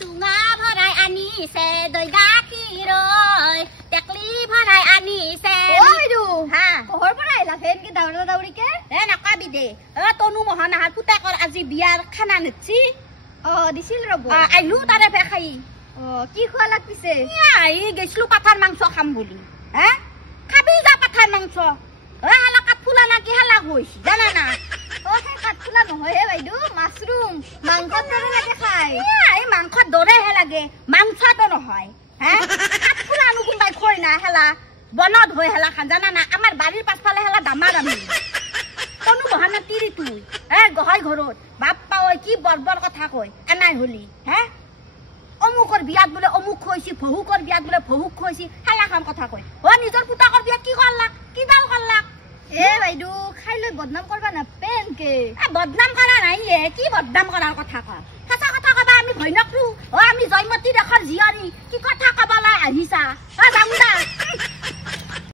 চুঙা ভৰাই আনিছে দৈ গাখীৰ টেকলি ভৰাই আনিছে ও বাইদু হা কহৰ পৰা আহিলা ফেন কি দাউৰা দাউৰিকে নকাবি দে তনু মহন আহাৰ পুতাকৰ আজি বিয়াৰ খানা নিচ্ছি দিছিল ৰব আহিলো তাৰে ফে খাই কি খোৱা লাগ পিছে গেছিলো পাঠাৰ মাংস খাম বুলি হে খাবি যা পাঠাৰ মাংস হালা কাঠফুলা না কি হালা গৈছে জানা না সেই কাঠফুলা নহয় হে বাইদু মাছৰুম মাংসৰ দৰে লাগে খাই এই মাংসৰ দৰেহে লাগে মাংসটো নহয় হে কাঠফুলা আনো কোনোবাই খৈ না হেলা বনত হৈ হেলা খান জানা না আমাৰ বাৰীৰ পাছফালে হেলা দামাৰ আমি তনু বহানা তিৰি তুই গহাই ঘৰত বাপ্পা ঐ কি বৰ কথা কয় এনাই হলি হে অমুকৰ বিয়াত বোলে অমুক খুৱাইছি ভহুকৰ বিয়াত বোলে ভহুক খুৱাইছি হেলা খান কথা কয় নিজৰ পুতাকৰ বিয়াত কি কৰলাক কি দাল কৰলাক বাইদু খাই লৈ বদনাম কৰবা নাপেন কে বদনাম কৰা নাই কি বদনাম কৰাৰ কথা কয় সঁচা কথা কবা আমি ভৈনক